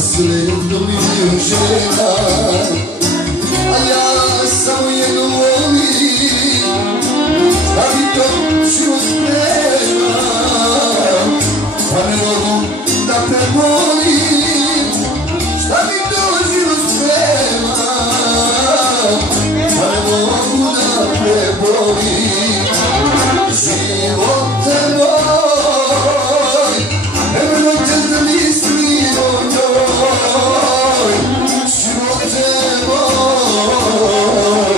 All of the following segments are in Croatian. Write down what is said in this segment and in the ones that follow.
sve dobiju žena, a ja samo jednu volim, šta mi to život sprema, pa ne mogu da prebolim, šta mi to život sprema, pa ne mogu da prebolim. Živote moj, nemojte da mislim o njoj. Živote moj,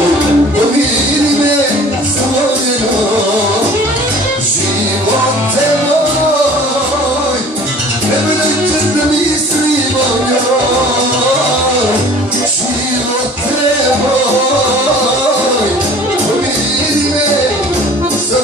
pomiri me svoljeno. Živote moj, nemojte da mislim o njoj. Živote moj, pomiri me svoljeno.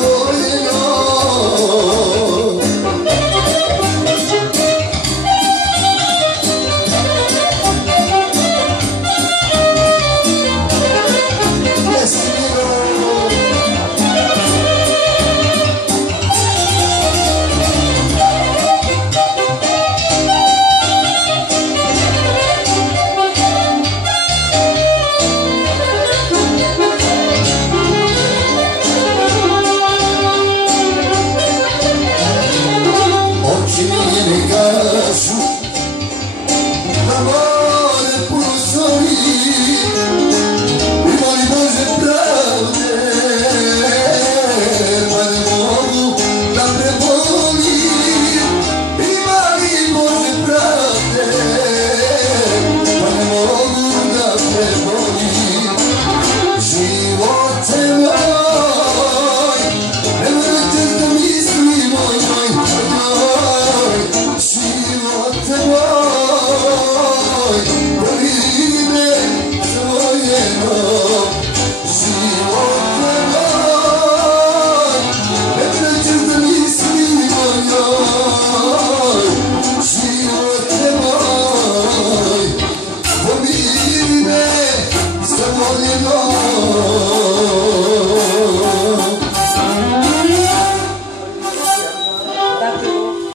Oh